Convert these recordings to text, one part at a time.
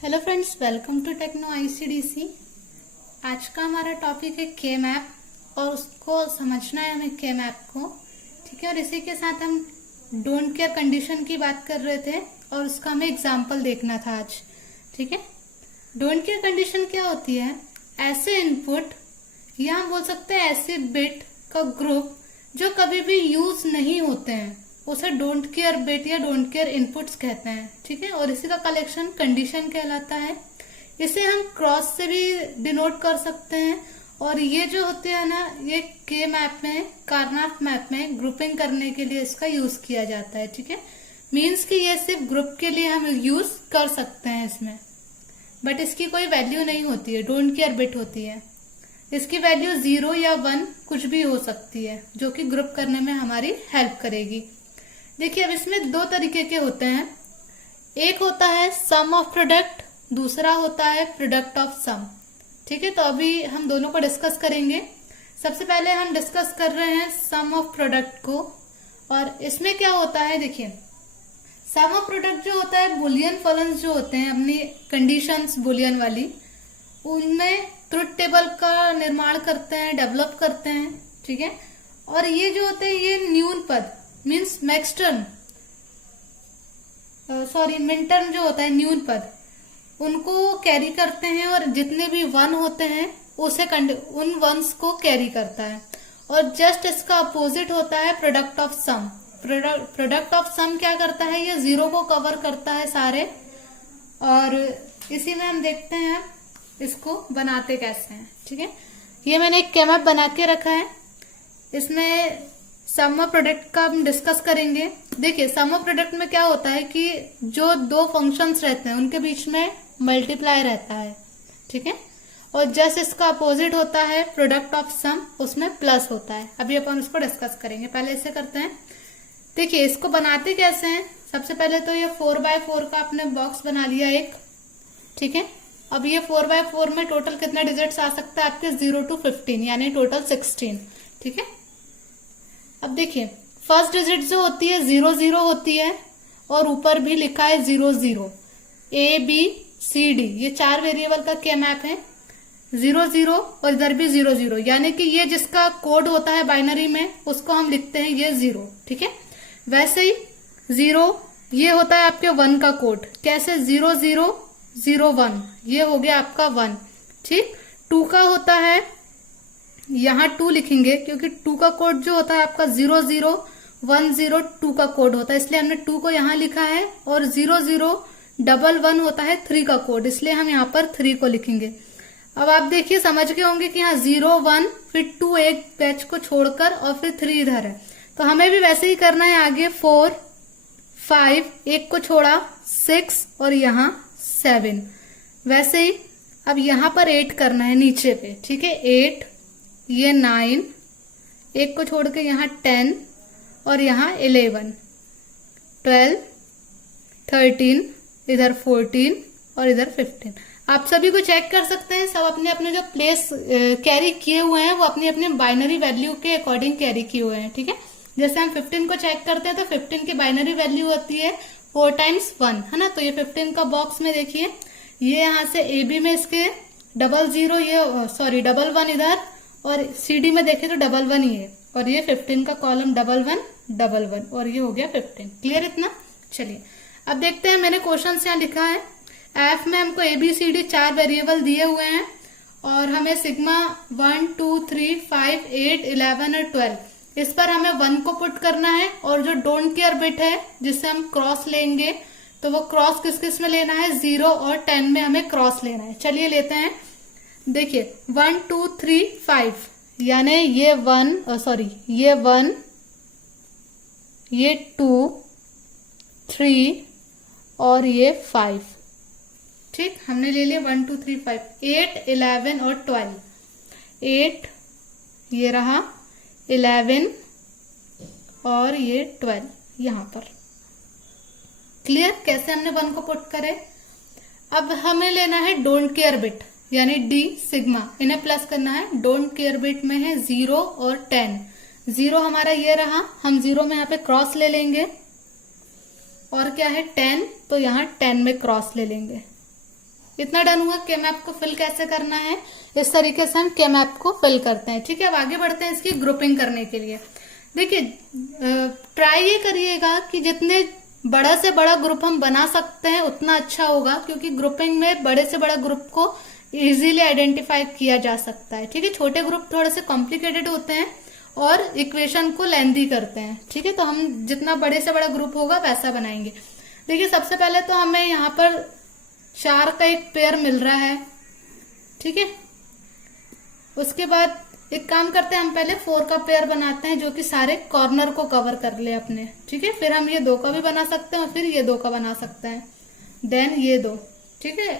Hello friends, welcome to Techno ICDC. आज का हमारा टॉपिक है के मैप और उसको समझना है हमें के मैप को। ठीक है, और इसी के साथ हम डोंट केयर कंडीशन की बात कर रहे थे और उसका हमें एग्जांपल देखना था आज। ठीक है, डोंट केयर कंडीशन क्या होती है? ऐसे इनपुट या हम बोल सकते हैं ऐसे बिट का ग्रुप जो कभी भी यूज नहीं होते हैं, उसे डोंट केयर बिट या डोंट केयर इनपुट्स कहते हैं। ठीक है, और इसी का कलेक्शन कंडीशन कहलाता है। इसे हम क्रॉस से भी डिनोट कर सकते हैं। और ये जो होते हैं ना, ये के मैप में, कार्नाट मैप में ग्रुपिंग करने के लिए इसका यूज किया जाता है। ठीक है, मीन्स कि ये सिर्फ ग्रुप के लिए हम यूज कर सकते हैं इसमें, बट इसकी कोई वैल्यू नहीं होती है, डोंट केयर बिट होती है। इसकी वैल्यू 0 या 1 कुछ भी हो सकती है, जो कि ग्रुप करने में हमारी हेल्प करेगी। देखिए, अब इसमें दो तरीके के होते हैं। एक होता है सम ऑफ प्रोडक्ट, दूसरा होता है प्रोडक्ट ऑफ सम। ठीक है, तो अभी हम दोनों को डिस्कस करेंगे। सबसे पहले हम डिस्कस कर रहे हैं सम ऑफ प्रोडक्ट को। और इसमें क्या होता है, देखिए, सम ऑफ प्रोडक्ट जो होता है, बुलियन फलन्स जो होते हैं अपनी कंडीशंस बुलियन वाली, उनमें ट्रुथ टेबल का निर्माण करते हैं, डेवलप करते हैं। ठीक है, और ये जो होते हैं ये न्यून पद मीन्स मैक्सटर्म मिन टर्म जो होता है न्यून पद, उनको कैरी करते हैं। और जितने भी वन होते हैं उसे उन वंस को कैरी करता है। और जस्ट इसका अपोजिट होता है product of sum. Product of sum क्या करता है? ये 0 को कवर करता है सारे। और इसी में हम देखते हैं इसको बनाते कैसे हैं। ठीक है, ये मैंने एक के मैप बना के रखा है। इसमें सम ऑफ प्रोडक्ट का हम डिस्कस करेंगे। देखिए, सम ऑफ प्रोडक्ट में क्या होता है कि जो दो फंक्शंस रहते हैं उनके बीच में मल्टीप्लाई रहता है। ठीक है, और जस्ट इसका अपोजिट होता है प्रोडक्ट ऑफ सम, उसमें प्लस होता है। अभी अपन उसको डिस्कस करेंगे। पहले इसे करते हैं। देखिए, इसको बनाते कैसे हैं? सबसे पहले तो ये 4x4 का आपने बॉक्स बना लिया एक। ठीक है, अब ये 4x4 में टोटल कितने डिजिट्स आ सकता है आपके? 0 to 15, यानी टोटल 16। ठीक है, अब देखिए, फर्स्ट डिजिट जो होती है 0 0 होती है, और ऊपर भी लिखा है 0 0। A B C D, ये 4 वेरिएबल का के मैप है। 0 0 और इधर भी 0 0, यानी कि ये जिसका कोड होता है बाइनरी में उसको हम लिखते हैं ये 0। ठीक है, वैसे ही 0 ये होता है आपके 1 का कोड। कैसे? 0 0 0 1, ये हो गया आपका 1। ठीक, 2 का होता है, यहाँ 2 लिखेंगे क्योंकि 2 का कोड जो होता है आपका 0 0 1 0 2 का कोड होता है, इसलिए हमने 2 को यहाँ लिखा है। और 0 0 1 1 होता है 3 का कोड, इसलिए हम यहाँ पर 3 को लिखेंगे। अब आप देखिए, समझ गए होंगे कि यहाँ 0 1 फिर 2 एक बैच को छोड़कर और फिर 3 इधर है। तो हमें भी वैसे ही करना है। आगे 4 5 एक को छोड़ा 6 और यहाँ 7, वैसे ही अब यहाँ पर 8 करना है नीचे पे। ठीक है, 8, ये 9, एक को छोड़ के यहाँ 10 और यहाँ 11 12 13, इधर 14 और इधर 15। आप सभी को चेक कर सकते हैं, सब अपने अपने जो प्लेस कैरी किए हुए हैं वो अपनी अपनी बाइनरी वैल्यू के अकॉर्डिंग कैरी किए हुए हैं। ठीक है, जैसे हम 15 को चेक करते हैं तो 15 की बाइनरी वैल्यू होती है 4 times 1, है ना। तो ये 15 का बॉक्स में देखिए, ये यहाँ से AB में इसके 0 0, ये 1 1 इधर, और CD में देखे तो 1 1 ही है। और ये 15 का कॉलम 1 1 1 1, और ये हो गया 15। क्लियर इतना? चलिए, अब देखते हैं। मैंने क्वेश्चन यहाँ लिखा है, एफ में हमको ABCD 4 वेरिएबल दिए हुए हैं और हमें सिग्मा 1 2 3 5 8 11 और 12, इस पर हमें 1 को पुट करना है। और जो डोंट केयर बिट है जिससे हम क्रॉस लेंगे, तो वो क्रॉस किस किस में लेना है? 0 और 10 में हमें क्रॉस लेना है। चलिए लेते हैं। देखिए, 1 2 3 5, यानी ये 1, ये 1, ये 2 3 और ये 5। ठीक, हमने ले लिया 1 2 3 5, 8 11 और 12। 8 ये रहा, 11 और ये 12 यहां पर। क्लियर? कैसे हमने 1 को पुट करे। अब हमें लेना है डोंट केयर बिट, यानी D सिग्मा, इन्हें प्लस करना है। डोंट केयर बिट में है 0 और 10। 0 हमारा ये रहा, हम 0 में यहाँ पे क्रॉस ले लेंगे। और क्या है? 10, तो यहाँ 10 में क्रॉस ले लेंगे। इतना डन हुआ। के मैप को फिल कैसे करना है, इस तरीके से हम के मैप को फिल करते हैं। ठीक है, अब आगे बढ़ते हैं इसकी ग्रुपिंग करने के लिए। देखिए, ट्राई ये करिएगा कि जितने बड़ा से बड़ा ग्रुप हम बना सकते हैं उतना अच्छा होगा, क्योंकि ग्रुपिंग में बड़े से बड़ा ग्रुप को इजीली आइडेंटिफाई किया जा सकता है। ठीक है, छोटे ग्रुप थोड़े से कॉम्प्लिकेटेड होते हैं और इक्वेशन को लेंदी करते हैं। ठीक है, तो हम जितना बड़े से बड़ा ग्रुप होगा वैसा बनाएंगे। देखिए, सबसे पहले तो हमें यहाँ पर 4 का एक पेयर मिल रहा है। ठीक है, उसके बाद एक काम करते हैं, हम पहले 4 का पेयर बनाते हैं जो कि सारे कॉर्नर को कवर कर ले अपने। ठीक है, फिर हम ये 2 का भी बना सकते हैं और फिर ये 2 का बना सकते हैं, देन ये 2। ठीक है,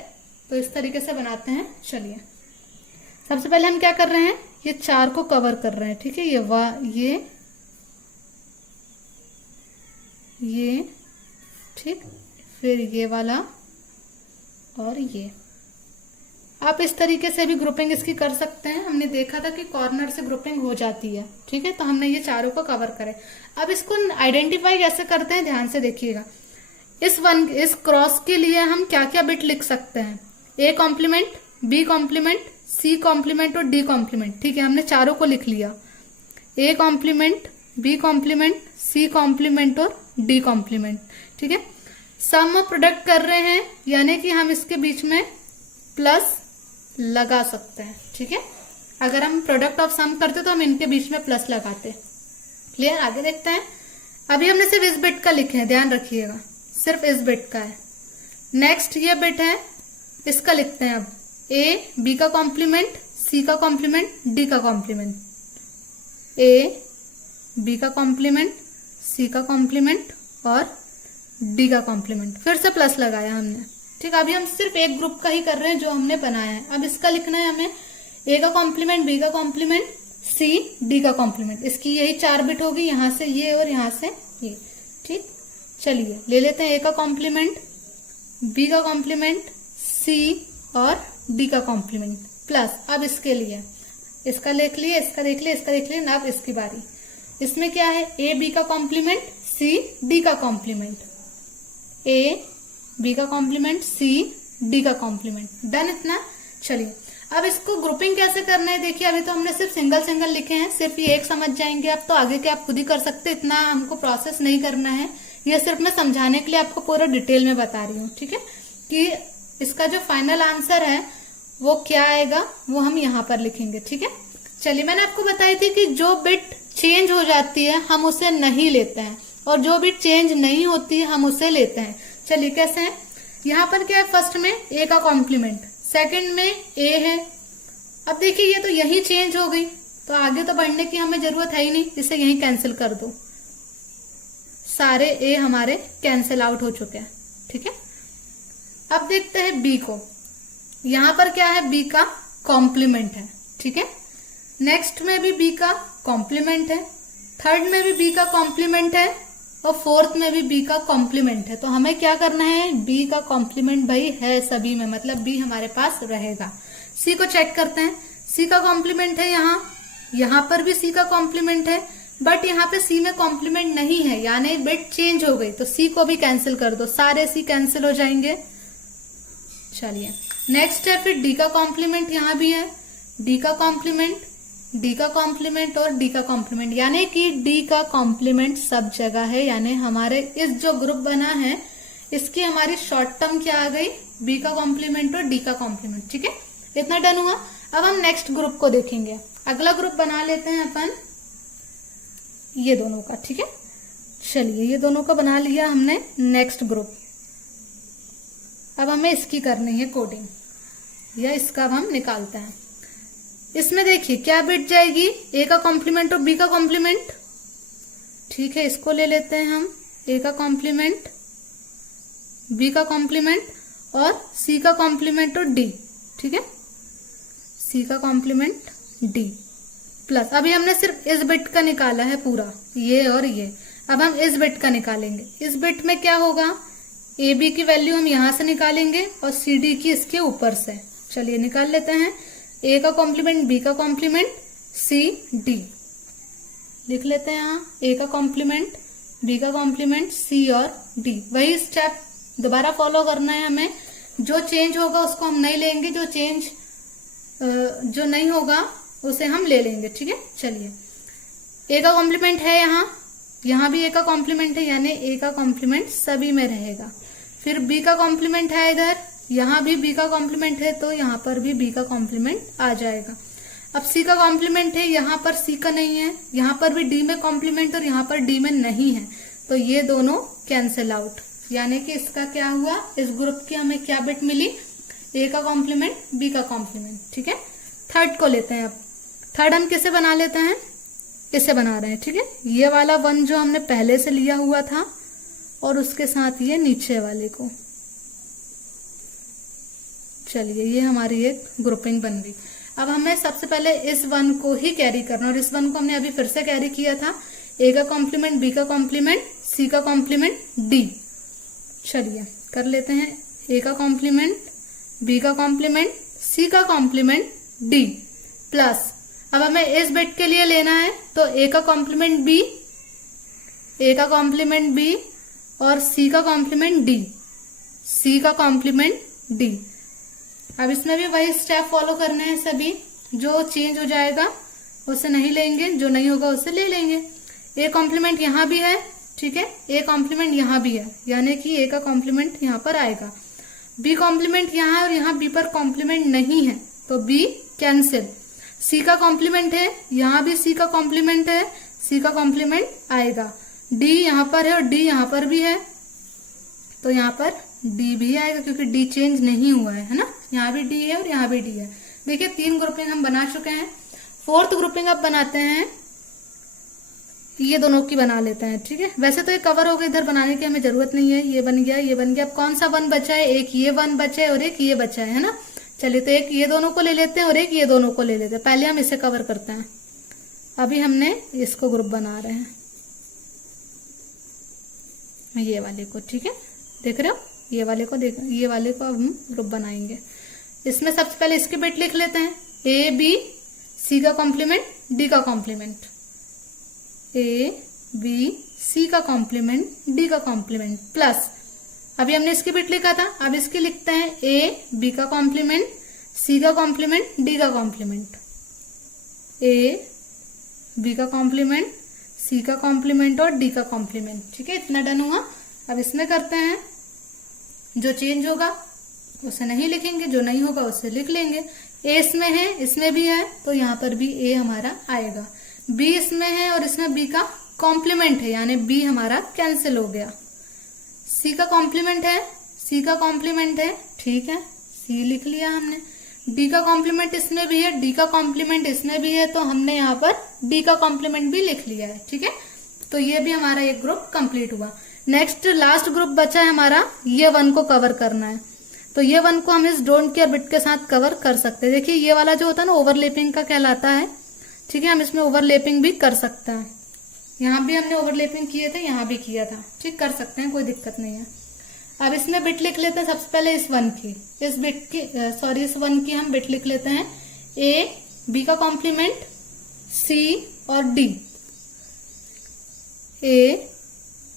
तो इस तरीके से बनाते हैं। चलिए, सबसे पहले हम क्या कर रहे हैं, ये 4 को कवर कर रहे हैं। ठीक है, ये ठीक, फिर ये वाला और ये। आप इस तरीके से भी ग्रुपिंग इसकी कर सकते हैं। हमने देखा था कि कॉर्नर से ग्रुपिंग हो जाती है। ठीक है, तो हमने ये चारों को कवर करे। अब इसको आइडेंटिफाई कैसे करते हैं, ध्यान से देखिएगा। इस क्रॉस के लिए हम क्या क्या बिट लिख सकते हैं, A complement, B complement, C complement और डी कॉम्प्लीमेंट। ठीक है, हमने चारों को लिख लिया, A complement, B complement, C complement और डी कॉम्प्लीमेंट। ठीक है, सम प्रोडक्ट कर रहे हैं यानी कि हम इसके बीच में प्लस लगा सकते हैं। ठीक है, अगर हम प्रोडक्ट ऑफ सम करते तो हम इनके बीच में प्लस लगाते। क्लियर, आगे देखते हैं। अभी हमने सिर्फ इस बिट का लिखे हैं, ध्यान रखिएगा, सिर्फ इस बिट का है। नेक्स्ट ये बिट है, इसका लिखते हैं अब, ए बी का कॉम्प्लीमेंट, सी का कॉम्प्लीमेंट, डी का कॉम्प्लीमेंट, ए बी का कॉम्प्लीमेंट, सी का कॉम्प्लीमेंट और डी का कॉम्प्लीमेंट। फिर से प्लस लगाया हमने। ठीक, अभी हम सिर्फ एक ग्रुप का ही कर रहे हैं जो हमने बनाया है। अब इसका लिखना है हमें, ए का कॉम्प्लीमेंट, बी का कॉम्प्लीमेंट, सी डी का कॉम्प्लीमेंट। इसकी यही 4 बिट होगी, यहां से ये और यहां से ये। ठीक, चलिए ले लेते हैं, ए का कॉम्प्लीमेंट, बी का कॉम्प्लीमेंट, सी और डी का कॉम्प्लीमेंट प्लस। अब इसके लिए इसका लिख लिए, इसका देख लिया, इसका देख लिया, अब इसकी बारी। इसमें क्या है, ए बी का कॉम्प्लीमेंट, सी डी का कॉम्प्लीमेंट, ए बी का कॉम्प्लीमेंट, सी डी का कॉम्प्लीमेंट। डन इतना। चलिए, अब इसको ग्रुपिंग कैसे करना है, देखिए अभी तो हमने सिर्फ सिंगल सिंगल लिखे हैं, सिर्फ ये एक समझ जाएंगे आप, तो आगे के आप खुद ही कर सकते, इतना हमको प्रोसेस नहीं करना है। ये सिर्फ मैं समझाने के लिए आपको पूरा डिटेल में बता रही हूँ। ठीक है, कि इसका जो फाइनल आंसर है वो क्या आएगा वो हम यहाँ पर लिखेंगे। ठीक है, चलिए, मैंने आपको बताई थी कि जो बिट चेंज हो जाती है हम उसे नहीं लेते हैं और जो बिट चेंज नहीं होती है हम उसे लेते हैं। चलिए कैसे है, यहाँ पर क्या है, फर्स्ट में ए का कॉम्प्लीमेंट, सेकंड में ए है। अब देखिए ये तो यही चेंज हो गई, तो आगे तो बढ़ने की हमें जरूरत है ही नहीं, इसे यही कैंसिल कर दो। सारे ए हमारे कैंसिल आउट हो चुके हैं। ठीक है, अब देखते हैं बी को। यहां पर क्या है, बी का कॉम्प्लीमेंट है। ठीक है, नेक्स्ट में भी बी का कॉम्प्लीमेंट है, थर्ड में भी बी का कॉम्प्लीमेंट है और फोर्थ में भी बी का कॉम्प्लीमेंट है। तो हमें क्या करना है, बी का कॉम्प्लीमेंट भाई है सभी में, मतलब बी हमारे पास रहेगा। सी को चेक करते हैं, सी का कॉम्प्लीमेंट है यहाँ पर भी सी का कॉम्प्लीमेंट है, बट यहाँ पे सी में कॉम्प्लीमेंट नहीं है, यानी बिट चेंज हो गई, तो सी को भी कैंसिल कर दो, सारे सी कैंसिल हो जाएंगे। चलिए नेक्स्ट है फिर डी का कॉम्प्लीमेंट, यहाँ भी है डी का कॉम्प्लीमेंट, डी का कॉम्प्लीमेंट और डी का कॉम्प्लीमेंट, यानी कि डी का कॉम्प्लीमेंट सब जगह है। यानी हमारे इस जो ग्रुप बना है इसकी हमारी शॉर्ट टर्म क्या आ गई, बी का कॉम्प्लीमेंट और डी का कॉम्प्लीमेंट। ठीक है, इतना डन हुआ। अब हम नेक्स्ट ग्रुप को देखेंगे। अगला ग्रुप बना लेते हैं अपन ये दोनों का। ठीक है, चलिए ये दोनों का बना लिया हमने नेक्स्ट ग्रुप। अब हमें इसकी करनी है कोडिंग, या इसका अब हम निकालते हैं। इसमें देखिए क्या बिट जाएगी, ए का कॉम्प्लीमेंट और बी का कॉम्प्लीमेंट। ठीक है, इसको ले लेते हैं हम, ए का कॉम्प्लीमेंट, बी का कॉम्प्लीमेंट और सी का कॉम्प्लीमेंट और डी। ठीक है, सी का कॉम्प्लीमेंट डी प्लस, अभी हमने सिर्फ इस बिट का निकाला है पूरा, ये और ये। अब हम इस बिट का निकालेंगे। इस बिट में क्या होगा, ए बी की वैल्यू हम यहां से निकालेंगे और सी डी की इसके ऊपर से। चलिए निकाल लेते हैं, ए का कॉम्प्लीमेंट, बी का कॉम्प्लीमेंट, सी डी लिख लेते हैं यहाँ, ए का कॉम्प्लीमेंट, बी का कॉम्प्लीमेंट, सी और डी। वही स्टेप दोबारा फॉलो करना है हमें। जो चेंज होगा उसको हम नहीं लेंगे, जो नहीं होगा उसे हम ले लेंगे। ठीक है, चलिए ए का कॉम्प्लीमेंट है यहाँ भी ए का कॉम्प्लीमेंट है, यानी ए का कॉम्प्लीमेंट सभी में रहेगा। फिर बी का कॉम्प्लीमेंट है इधर, यहाँ भी बी का कॉम्प्लीमेंट है तो यहाँ पर भी बी का कॉम्प्लीमेंट आ जाएगा। अब सी का कॉम्प्लीमेंट है, यहाँ पर सी का नहीं है, यहाँ पर भी डी में कॉम्प्लीमेंट और यहाँ पर डी में नहीं है, तो ये दोनों कैंसिल आउट, यानी कि इसका क्या हुआ, इस ग्रुप की हमें क्या बिट मिली, ए का कॉम्प्लीमेंट बी का कॉम्प्लीमेंट। ठीक है, थर्ड को लेते हैं। अब थर्ड हम किसे बना लेते हैं, इसे बना रहे हैं। ठीक है, ये वाला 1 जो हमने पहले से लिया हुआ था और उसके साथ ये नीचे वाले को, चलिए ये हमारी एक ग्रुपिंग बन गई। अब हमें सबसे पहले इस 1 को ही कैरी करना, और इस 1 को हमने अभी फिर से कैरी किया था, ए का कॉम्प्लीमेंट बी का कॉम्प्लीमेंट सी का कॉम्प्लीमेंट डी। चलिए कर लेते हैं, ए का कॉम्प्लीमेंट बी का कॉम्प्लीमेंट सी का कॉम्प्लीमेंट डी प्लस, अब हमें इस बिट के लिए लेना है तो ए का कॉम्प्लीमेंट बी और सी का कॉम्प्लीमेंट डी। अब इसमें भी वही स्टेप फॉलो करने हैं सभी, जो चेंज हो जाएगा उसे नहीं लेंगे, जो नहीं होगा उसे ले लेंगे। ए कॉम्प्लीमेंट यहाँ भी है, ठीक है, ए कॉम्प्लीमेंट यहाँ भी है, यानी कि ए का कॉम्प्लीमेंट यहाँ पर आएगा। बी कॉम्प्लीमेंट यहाँ है और यहाँ बी पर कॉम्प्लीमेंट नहीं है तो बी कैंसिल। सी का कॉम्प्लीमेंट है, यहाँ भी सी का कॉम्प्लीमेंट है, सी का कॉम्प्लीमेंट आएगा। डी यहाँ पर है और डी यहाँ पर भी है तो यहाँ पर डी भी आएगा, क्योंकि डी चेंज नहीं हुआ है ना, यहाँ भी डी है और यहाँ भी डी है। देखिए 3 ग्रुपिंग हम बना चुके हैं। 4th ग्रुपिंग अब बनाते हैं, ये दोनों की बना लेते हैं। ठीक है, वैसे तो ये कवर हो गया, इधर बनाने की हमें जरूरत नहीं है, ये बन गया, ये बन गया। अब कौन सा 1 बचा है, एक ये 1 बचा है और एक ये बचा है ना। चलिए तो एक ये दोनों को ले लेते हैं और एक ये दोनों को ले लेते हैं। पहले हम इसे कवर करते हैं, अभी हमने इसको ग्रुप बना रहे हैं, ये वाले को। ठीक है, देख रहे हो, ये वाले को अब हम ग्रुप बनाएंगे। इसमें सबसे पहले इसके बिट लिख लेते हैं, ए बी सी का कॉम्प्लीमेंट डी का कॉम्प्लीमेंट, ए बी सी का कॉम्प्लीमेंट डी का कॉम्प्लीमेंट प्लस, अभी हमने इसकी बिट लिखा था, अब इसकी लिखते हैं ए बी का कॉम्प्लीमेंट सी का कॉम्प्लीमेंट डी का कॉम्प्लीमेंट, ए बी का कॉम्प्लीमेंट सी का कॉम्प्लीमेंट और डी का कॉम्प्लीमेंट। ठीक है, इतना डन हुआ। अब इसमें करते हैं, जो चेंज होगा उसे नहीं लिखेंगे, जो नहीं होगा उसे लिख लेंगे। ए इसमें है, इसमें भी है तो यहाँ पर भी ए हमारा आएगा। बी इसमें है और इसमें बी का कॉम्प्लीमेंट है, यानी बी हमारा कैंसिल हो गया। सी का कॉम्प्लीमेंट है, ठीक है, सी लिख लिया हमने। डी का कॉम्प्लीमेंट इसमें भी है, डी का कॉम्प्लीमेंट इसमें भी है, तो हमने यहाँ पर डी का कॉम्प्लीमेंट भी लिख लिया है। ठीक है, तो ये भी हमारा एक ग्रुप कंप्लीट हुआ। नेक्स्ट लास्ट ग्रुप बचा है हमारा, ये 1 को कवर करना है, तो ये 1 को हम इस डोंट केयर बिट के साथ कवर कर सकते हैं। देखिए ये वाला जो होता है ना, ओवरलैपिंग का कहलाता है। ठीक है, हम इसमें ओवरलैपिंग भी कर सकते हैं, यहाँ भी हमने ओवरलैपिंग किए थे, यहाँ भी किया था। ठीक, कर सकते हैं, कोई दिक्कत नहीं है। अब इसमें बिट लिख लेते हैं सबसे पहले इस 1 की, इस 1 की हम बिट लिख लेते हैं, ए बी का कॉम्प्लीमेंट सी और डी, ए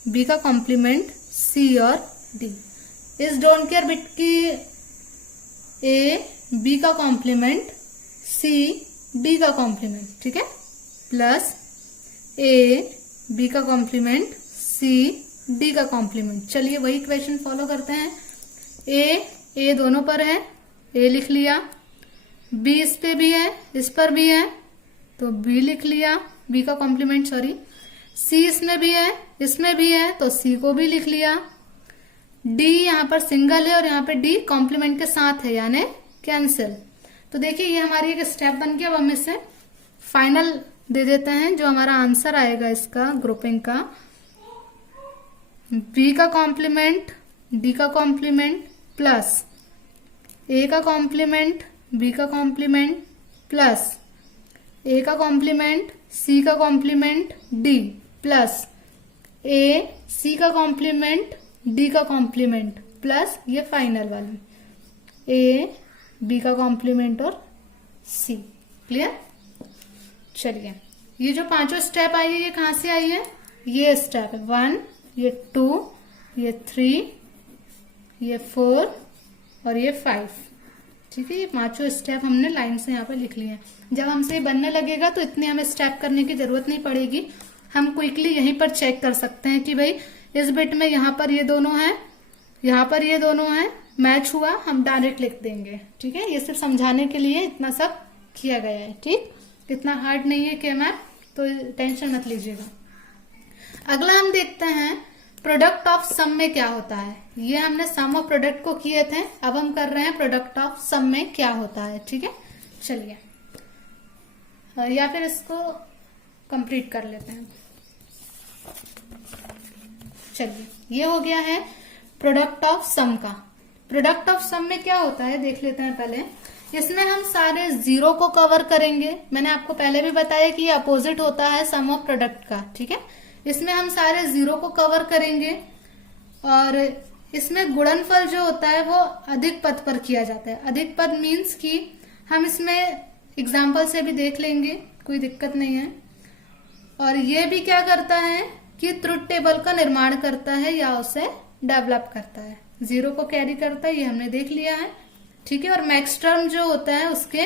बी का कॉम्प्लीमेंट सी और डी। इस डोंट केयर बिट की ए बी का कॉम्प्लीमेंट सी डी का कॉम्प्लीमेंट, ठीक है, प्लस ए बी का कॉम्प्लीमेंट सी डी का कॉम्प्लीमेंट। चलिए वही इक्वेशन फॉलो करते हैं। ए दोनों पर है, ए लिख लिया, बी इस पे भी है, इस पर भी है तो बी लिख लिया, बी का कॉम्प्लीमेंट, सॉरी। सी इसमें भी है, इसमें भी है तो सी को भी लिख लिया। डी यहाँ पर सिंगल है और यहाँ पे डी कॉम्प्लीमेंट के साथ है, यानी कैंसिल। तो देखिए ये हमारी एक स्टेप बन गया। अब हम इससे फाइनल दे देते हैं, जो हमारा आंसर आएगा इसका ग्रुपिंग का, बी का कॉम्प्लीमेंट डी का कॉम्प्लीमेंट प्लस ए का कॉम्प्लीमेंट बी का कॉम्प्लीमेंट प्लस ए का कॉम्प्लीमेंट सी का कॉम्प्लीमेंट डी प्लस ए सी का कॉम्प्लीमेंट डी का कॉम्प्लीमेंट प्लस ये फाइनल वाली ए बी का कॉम्प्लीमेंट और सी। क्लियर? चलिए ये जो 5 स्टेप आई है ये कहाँ से आई है? ये स्टेप है 1, ये 2, ये 3, ये 4, और ये 5। ठीक है, ये पांचों स्टेप हमने लाइन से यहाँ पे लिख लिए हैं। जब हमसे बनने लगेगा तो इतनी हमें स्टेप करने की जरूरत नहीं पड़ेगी, हम क्विकली यहीं पर चेक कर सकते हैं कि भाई इस बिट में यहाँ पर ये दोनों हैं, यहाँ पर ये दोनों हैं, मैच हुआ, हम डायरेक्ट लिख देंगे। ठीक है, ये सिर्फ समझाने के लिए इतना सब किया गया है। ठीक, इतना हार्ड नहीं है कि मैम, तो टेंशन मत लीजिएगा। अगला हम देखते हैं प्रोडक्ट ऑफ सम में क्या होता है। ये हमने सम ऑफ प्रोडक्ट को किए थे, अब हम कर रहे हैं प्रोडक्ट ऑफ सम में क्या होता है। ठीक है, चलिए या फिर इसको कंप्लीट कर लेते हैं। चलिए, ये हो गया है प्रोडक्ट ऑफ सम का। प्रोडक्ट ऑफ सम में क्या होता है देख लेते हैं पहले। इसमें हम सारे जीरो को कवर करेंगे। मैंने आपको पहले भी बताया कि ये अपोजिट होता है सम ऑफ प्रोडक्ट का। ठीक है, इसमें हम सारे जीरो को कवर करेंगे और इसमें गुणनफल जो होता है वो अधिक पद पर किया जाता है। अधिक पद मीन्स कि हम इसमें एग्जाम्पल से भी देख लेंगे, कोई दिक्कत नहीं है। और ये भी क्या करता है कि ट्रुथ टेबल का निर्माण करता है या उसे डेवलप करता है। जीरो को कैरी करता है, ये हमने देख लिया है। ठीक है, और मैक्स टर्म जो होता है उसके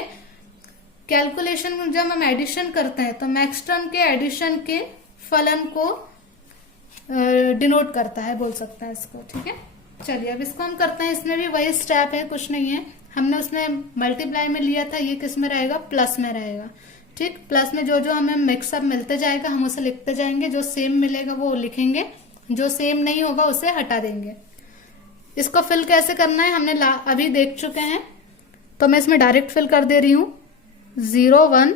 कैलकुलेशन जब हम एडिशन करते हैं तो मैक्स टर्म के एडिशन के फलन को डिनोट करता है, बोल सकते हैं इसको। ठीक है, चलिए अब इसको हम करते हैं। इसमें भी वही स्टेप है, कुछ नहीं है। हमने उसमें मल्टीप्लाई में लिया था, ये किस में रहेगा, प्लस में रहेगा। ठीक, प्लस में जो जो हमें मिक्सअप मिलते जाएगा हम उसे लिखते जाएंगे, जो सेम मिलेगा वो लिखेंगे, जो सेम नहीं होगा उसे हटा देंगे। इसको फिल कैसे करना है हमने अभी देख चुके हैं, तो मैं इसमें डायरेक्ट फिल कर दे रही हूं। 0 1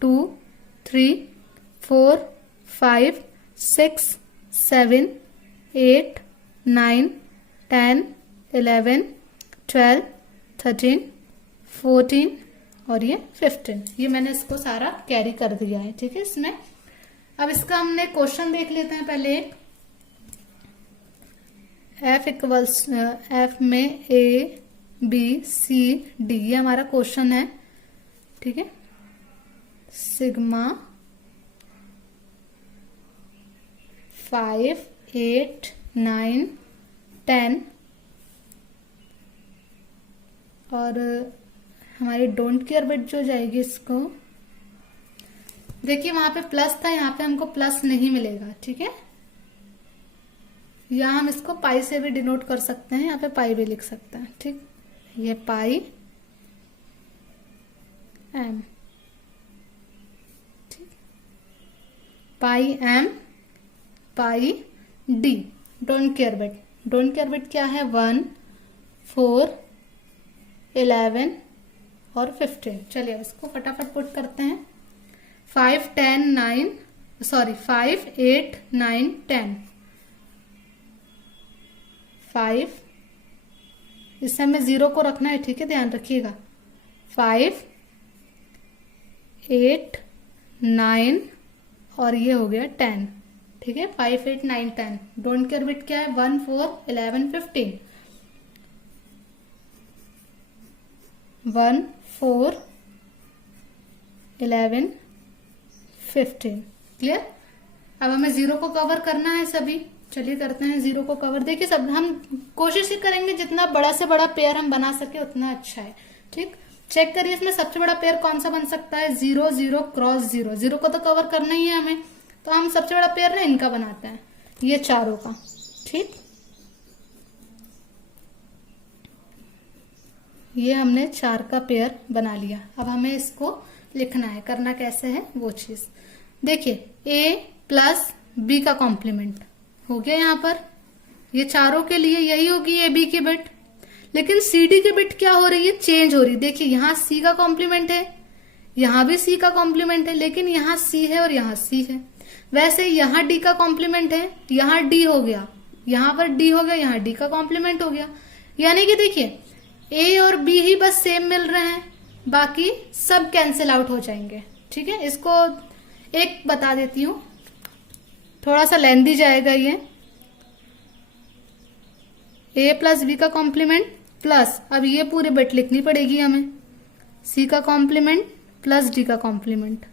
2 3 4 5 6 7 8 9 10 11 12 13 14 और ये 15। ये मैंने इसको सारा कैरी कर दिया है। ठीक है, इसमें अब इसका हमने क्वेश्चन देख लेते हैं पहले। F में A B C D ये हमारा क्वेश्चन है। ठीक है, सिग्मा 5 8 9 10 और हमारी डोंट केयर बिट जो जाएगी इसको, देखिए वहां पे प्लस था, यहाँ पे हमको प्लस नहीं मिलेगा। ठीक है, या हम इसको पाई से भी डिनोट कर सकते हैं, यहाँ पे पाई भी लिख सकते हैं। ठीक, ये पाई एम, ठीक, pi M pi D. Don't care bit, don't care bit क्या है, 1 4 11 और 15। चलिए इसको फटाफट पुट करते हैं। 5 8 9 10 5, इससे हमें 0 को रखना है। ठीक है, ध्यान रखिएगा। 5 8 9 और ये हो गया 10। ठीक है, 5 8 9 10। डोंट केयर बिट क्या है, 1 4 11 15। 1 4 11 15। क्लियर। अब हमें 0 को कवर करना है सभी। चलिए करते हैं 0 को कवर। देखिए सब हम कोशिश ही करेंगे जितना बड़ा से बड़ा पेयर हम बना सके उतना अच्छा है। ठीक, चेक करिए इसमें सबसे बड़ा पेयर कौन सा बन सकता है, 0 0 क्रॉस 0। 0 को तो कवर करना ही है हमें, तो हम सबसे बड़ा पेयर ना इनका बनाते हैं, ये चारों का। ठीक, ये हमने 4 का पेयर बना लिया। अब हमें इसको लिखना है, करना कैसे है वो चीज देखिए। A प्लस B का कॉम्प्लीमेंट हो गया यहाँ पर, ये चारों के लिए यही होगी AB की बिट। लेकिन CD की बिट क्या हो रही है, चेंज हो रही है। देखिए यहाँ C का कॉम्प्लीमेंट है, यहाँ भी C का कॉम्प्लीमेंट है, लेकिन यहाँ C है और यहाँ C है। वैसे यहाँ D का कॉम्प्लीमेंट है, यहाँ D हो गया, यहाँ पर D हो गया, यहाँ D का कॉम्प्लीमेंट हो गया। यानी कि देखिए A और B ही बस सेम मिल रहे हैं, बाकी सब कैंसिल आउट हो जाएंगे। ठीक है, इसको एक बता देती हूँ, थोड़ा सा लेंथी जाएगा ये। A प्लस B का कॉम्प्लीमेंट प्लस, अब ये पूरी बिट लिखनी पड़ेगी हमें, C का कॉम्प्लीमेंट प्लस D का कॉम्प्लीमेंट,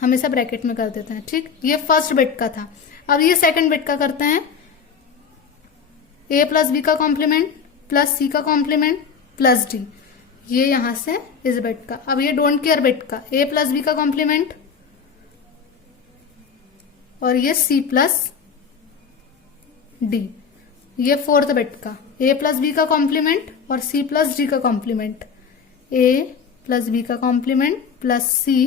हमेशा ब्रैकेट में कर देते हैं। ठीक, ये फर्स्ट बिट का था। अब ये सेकंड बिट का करते हैं, A प्लस B का कॉम्प्लीमेंट प्लस C का कॉम्प्लीमेंट प्लस डी, ये यहां से इस बिट का। अब ये डोंट केयर बिट का ए प्लस बी का कॉम्प्लीमेंट और ये सी प्लस डी, ये फोर्थ बिट का ए प्लस बी का कॉम्प्लीमेंट और सी प्लस डी का कॉम्प्लीमेंट, ए प्लस बी का complement plus C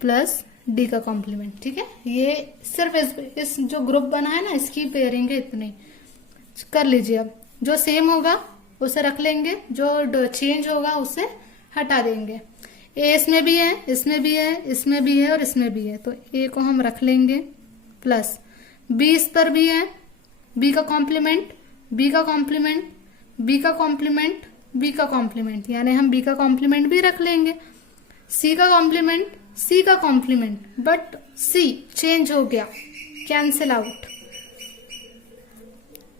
plus D का कॉम्प्लीमेंट। ठीक है, ये सिर्फ इस जो ग्रुप बना है ना इसकी पेयरिंग है, इतनी कर लीजिए। अब जो सेम होगा उसे रख लेंगे, जो चेंज होगा उसे हटा देंगे। ए इसमें भी है, इसमें भी है, इसमें भी है और इसमें भी है, तो ए को हम रख लेंगे प्लस बी, इस पर भी है, बी का कॉम्प्लीमेंट, बी का कॉम्प्लीमेंट, बी का कॉम्प्लीमेंट, बी का कॉम्प्लीमेंट, यानी हम बी का कॉम्प्लीमेंट भी रख लेंगे। सी का कॉम्प्लीमेंट, सी का कॉम्प्लीमेंट, बट सी चेंज हो गया, कैंसिल आउट।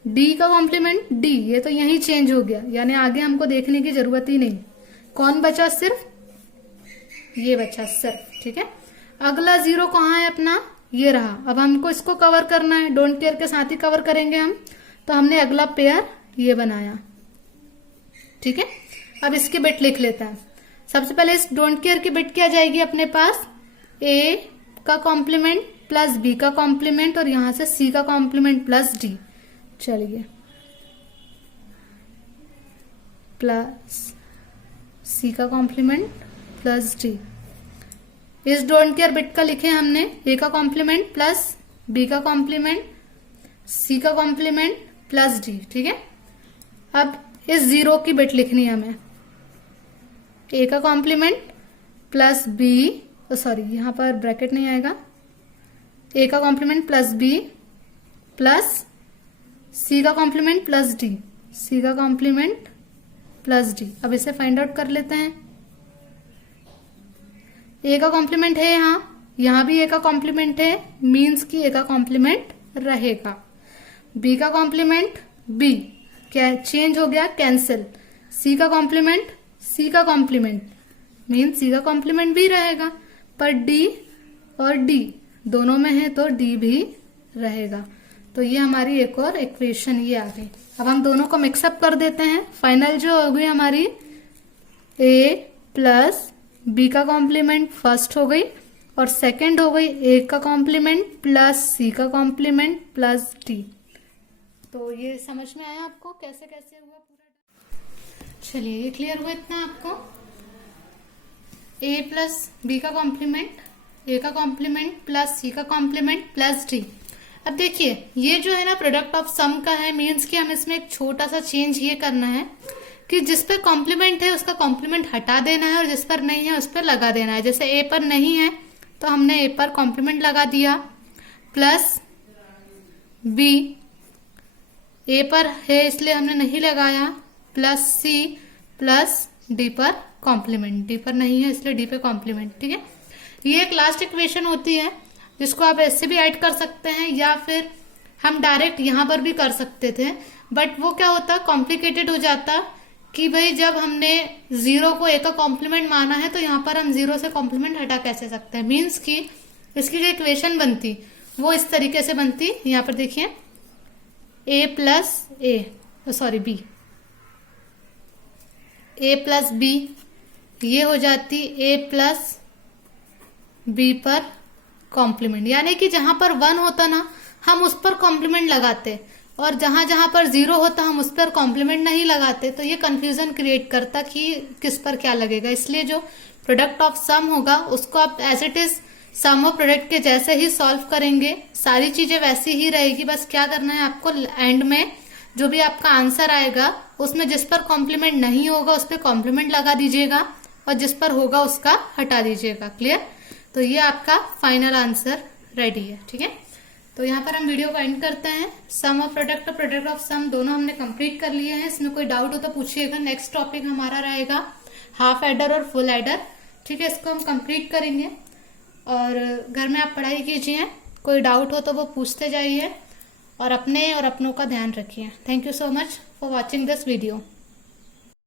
डी का कॉम्प्लीमेंट डी, ये तो यही चेंज हो गया, यानी आगे हमको देखने की जरूरत ही नहीं। कौन बचा? सिर्फ ये बचा सिर्फ। ठीक है, अगला जीरो कहाँ है अपना? ये रहा। अब हमको इसको कवर करना है, डोंट केयर के साथ ही कवर करेंगे हम, तो हमने अगला पेयर ये बनाया। ठीक है, अब इसकी बिट लिख लेता है। सबसे पहले इस डोंट केयर की बिट क्या जाएगी अपने पास? ए का कॉम्प्लीमेंट प्लस बी का कॉम्प्लीमेंट और यहां से सी का कॉम्प्लीमेंट प्लस डी। चलिए, प्लस सी का कॉम्प्लीमेंट प्लस डी। इस डोंट केयर बिट का लिखे हमने ए का कॉम्प्लीमेंट प्लस बी का कॉम्प्लीमेंट, सी का कॉम्प्लीमेंट प्लस डी। ठीक है, अब इस जीरो की बिट लिखनी है हमें, ए का कॉम्प्लीमेंट प्लस बी, सॉरी यहां पर ब्रैकेट नहीं आएगा, ए का कॉम्प्लीमेंट प्लस बी प्लस सी का कॉम्प्लीमेंट प्लस डी, सी का कॉम्प्लीमेंट प्लस डी। अब इसे फाइंड आउट कर लेते हैं। ए का कॉम्प्लीमेंट है यहां भी ए का कॉम्प्लीमेंट है, मीन्स कि ए का कॉम्प्लीमेंट रहेगा। बी का कॉम्प्लीमेंट बी, क्या चेंज हो गया, कैंसिल। सी का कॉम्प्लीमेंट सी का कॉम्प्लीमेंट, मीन्स सी का कॉम्प्लीमेंट भी रहेगा, पर डी और डी दोनों में है तो डी भी रहेगा। तो ये हमारी एक और इक्वेशन ये आ गई। अब हम दोनों को मिक्सअप कर देते हैं। फाइनल जो हो गई हमारी ए प्लस बी का कॉम्प्लीमेंट फर्स्ट हो गई और सेकंड हो गई ए का कॉम्प्लीमेंट प्लस सी का कॉम्प्लीमेंट प्लस डी। तो ये समझ में आया आपको कैसे कैसे हुआ पूरा? चलिए, ये क्लियर हुआ इतना आपको? ए प्लस बी का कॉम्प्लीमेंट, ए का कॉम्प्लीमेंट प्लस सी का कॉम्प्लीमेंट प्लस डी। अब देखिए, ये जो है ना प्रोडक्ट ऑफ सम का है, मीन्स कि हमें इसमें एक छोटा सा चेंज ये करना है कि जिस पर कॉम्प्लीमेंट है उसका कॉम्प्लीमेंट हटा देना है और जिस पर नहीं है उस पर लगा देना है। जैसे ए पर नहीं है तो हमने ए पर कॉम्प्लीमेंट लगा दिया, प्लस बी ए पर है इसलिए हमने नहीं लगाया, प्लस सी प्लस डी पर कॉम्प्लीमेंट, डी पर नहीं है इसलिए डी पे कॉम्प्लीमेंट। ठीक है, ये एक लास्ट इक्वेशन होती है जिसको आप ऐसे भी ऐड कर सकते हैं या फिर हम डायरेक्ट यहां पर भी कर सकते थे, बट वो क्या होता, कॉम्प्लिकेटेड हो जाता कि भाई जब हमने जीरो को ए का कॉम्प्लीमेंट माना है तो यहाँ पर हम जीरो से कॉम्प्लीमेंट हटा कैसे सकते हैं। मीन्स कि इसकी जो इक्वेशन बनती वो इस तरीके से बनती, यहाँ पर देखिए ए प्लस ए, सॉरी बी, ए प्लस बी, ये हो जाती ए प्लस बी पर कॉम्प्लीमेंट, यानी कि जहां पर 1 होता ना हम उस पर कॉम्प्लीमेंट लगाते और जहां जहां पर 0 होता हम उस पर कॉम्प्लीमेंट नहीं लगाते, तो ये कंफ्यूजन क्रिएट करता कि किस पर क्या लगेगा। इसलिए जो प्रोडक्ट ऑफ सम होगा उसको आप as it is sum of product के जैसे ही सॉल्व करेंगे, सारी चीजें वैसी ही रहेगी। बस क्या करना है आपको, एंड में जो भी आपका आंसर आएगा उसमें जिस पर कॉम्प्लीमेंट नहीं होगा उस पर कॉम्प्लीमेंट लगा दीजिएगा और जिस पर होगा उसका हटा दीजिएगा। क्लियर? तो ये आपका फाइनल आंसर रेडी है। ठीक है, तो यहाँ पर हम वीडियो को एंड करते हैं। सम ऑफ प्रोडक्ट और प्रोडक्ट ऑफ सम दोनों हमने कंप्लीट कर लिए हैं। इसमें कोई डाउट हो तो पूछिएगा। नेक्स्ट टॉपिक हमारा रहेगा हाफ एडर और फुल एडर। ठीक है, इसको हम कंप्लीट करेंगे और घर में आप पढ़ाई कीजिए। कोई डाउट हो तो वो पूछते जाइए और अपने और अपनों का ध्यान रखिए। Thank you so much for watching this video.